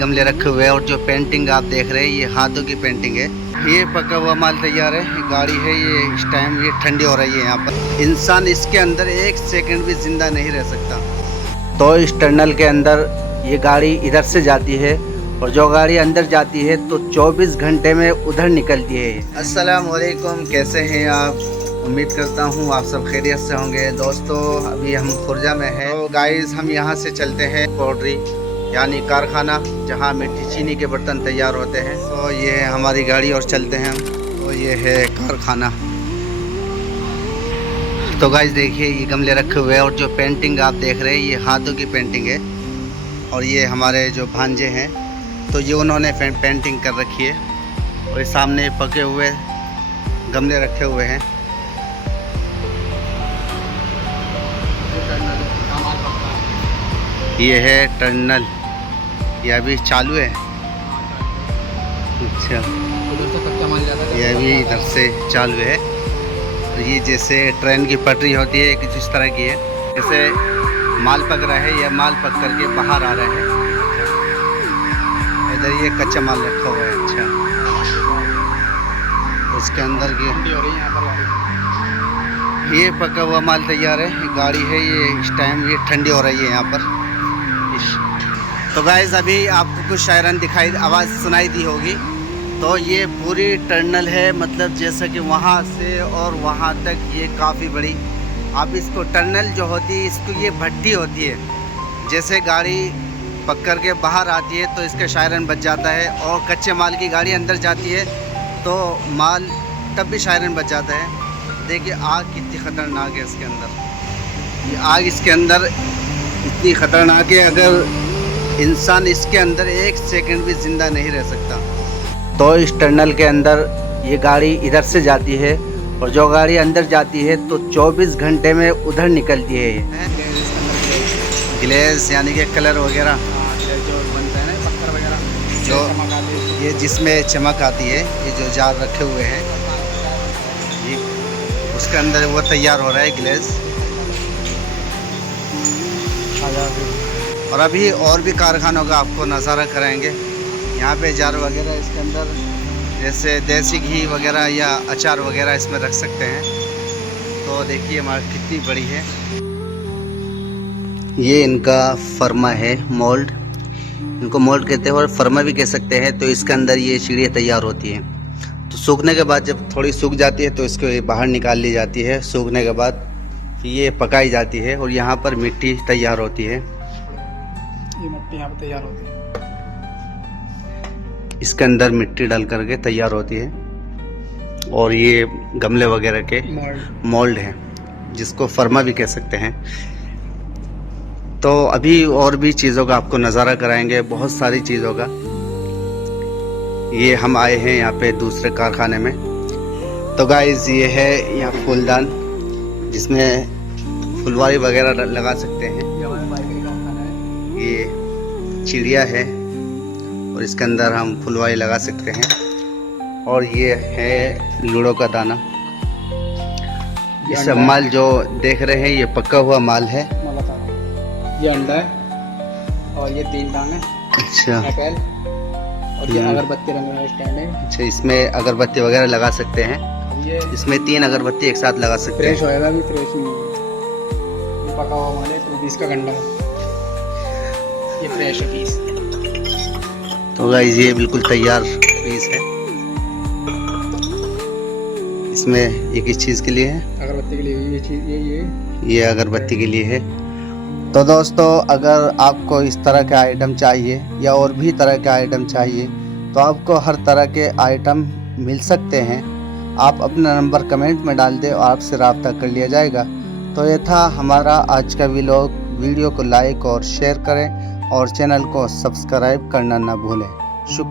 गमले रखे हुए हैं और जो पेंटिंग आप देख रहे हैं ये हाथों की पेंटिंग है। ये पका हुआ माल तैयार है। ये गाड़ी है, ये इस टाइम ये ठंडी हो रही है। यहाँ पर इंसान इसके अंदर एक सेकंड भी जिंदा नहीं रह सकता। तो इस टनल के अंदर ये गाड़ी इधर से जाती है और जो गाड़ी अंदर जाती है तो 24 घंटे में उधर निकलती है। अस्सलाम वालेकुम, कैसे हैं आप? उम्मीद करता हूँ आप सब खैरियत से होंगे। दोस्तों अभी हम खुर्जा में हैं। तो गाइस हम यहाँ से चलते हैं पोल्ट्री यानी कारखाना, जहाँ मिट्टी चीनी के बर्तन तैयार होते हैं। तो ये है हमारी गाड़ी और चलते हैं हम। तो ये है कारखाना। तो गाइस देखिए ये गमले रखे हुए हैं और जो पेंटिंग आप देख रहे हैं ये हाथों की पेंटिंग है। और ये हमारे जो भांजे हैं तो ये उन्होंने पेंटिंग कर रखी है। और ये सामने पके हुए गमले रखे हुए हैं। ये है टनल, ये अभी चालू है। अच्छा, ये अभी इधर से चालू है। और ये जैसे ट्रेन की पटरी होती है कि जिस तरह की है, जैसे माल पक रहा है, या माल पक करके बाहर आ रहे हैं। इधर ये कच्चा माल रखा हुआ है। अच्छा, उसके अंदर की ये पका हुआ माल तैयार है। ये गाड़ी है, ये इस टाइम ये ठंडी हो रही है यहाँ पर। तो गाइस अभी आपको कुछ शायरन दिखाई आवाज़ सुनाई दी होगी। तो ये पूरी टनल है, मतलब जैसा कि वहाँ से और वहाँ तक ये काफ़ी बड़ी। आप इसको टनल जो होती है, इसको ये भट्टी होती है। जैसे गाड़ी पक कर के बाहर आती है तो इसका शायरन बच जाता है, और कच्चे माल की गाड़ी अंदर जाती है तो माल तब भी शायरन बच जाता है। देखिए आग कितनी ख़तरनाक है इसके अंदर। ये आग इसके अंदर इतनी ख़तरनाक है, अगर इंसान इसके अंदर एक सेकंड भी ज़िंदा नहीं रह सकता। तो इस टनल के अंदर ये गाड़ी इधर से जाती है और जो गाड़ी अंदर जाती है तो 24 घंटे में उधर निकलती है। ये ग्लेज यानी कि कलर वगैरह जो बनता है ना, पत्थर वगैरह जो ये जिसमें चमक आती है, ये जो जार रखे हुए हैं ये उसके अंदर वो तैयार हो रहा है ग्लेज। और अभी और भी कारखानों का आपको नज़ारा कराएंगे। यहाँ पे जार वगैरह इसके अंदर, जैसे देसी घी वगैरह या अचार वगैरह इसमें रख सकते हैं। तो देखिए हमारी कितनी बड़ी है। ये इनका फर्मा है, मोल्ड। इनको मोल्ड कहते हैं और फर्मा भी कह सकते हैं। तो इसके अंदर ये चिड़िया तैयार होती हैं। तो सूखने के बाद जब थोड़ी सूख जाती है तो इसको ये बाहर निकाल ली जाती है। सूखने के बाद ये पकाई जाती है और यहाँ पर मिट्टी तैयार होती है। ये मिट्टी यहाँ पे तैयार होती है। इसके अंदर मिट्टी डाल करके तैयार होती है। और ये गमले वगैरह के मोल्ड हैं, जिसको फर्मा भी कह सकते हैं। तो अभी और भी चीज़ों का आपको नज़ारा कराएंगे, बहुत सारी चीज़ों का। ये हम आए हैं यहाँ पे दूसरे कारखाने में। तो गाइस ये है यहाँ फूलदान, जिसमें फुलवारी वगैरह लगा सकते हैं। ये चिड़िया है और इसके अंदर हम फुलवारी लगा सकते हैं। और ये है लूड़ो का दाना। ये सब माल जो देख रहे हैं ये पका हुआ माल है। ये अंडा है और ये 3 टांग है। अच्छा, एप्पल, और ये अगरबत्ती रंग वाला स्टैंड है। अच्छा, इसमें अगरबत्ती वगैरह लगा सकते हैं। ये इसमें 3 अगरबत्ती एक साथ लगा सकते हैं। फ्रेश होएगा, अभी फ्रेश नहीं है। ये पका हुआ माल है, तो 20 का गंडा है। ये फ्रेश है पीस। तो गाइस ये बिल्कुल तैयार पीस है। इसमें ये किस चीज़ के लिए है? अगरबत्ती के लिए। ये चीज़ ये अगरबत्ती के लिए है। तो दोस्तों अगर आपको इस तरह के आइटम चाहिए या और भी तरह के आइटम चाहिए तो आपको हर तरह के आइटम मिल सकते हैं। आप अपना नंबर कमेंट में डाल दें और आपसे रब्ता कर लिया जाएगा। तो ये था हमारा आज का व्लॉग। वीडियो को लाइक और शेयर करें और चैनल को सब्सक्राइब करना ना भूलें। शुक्रिया।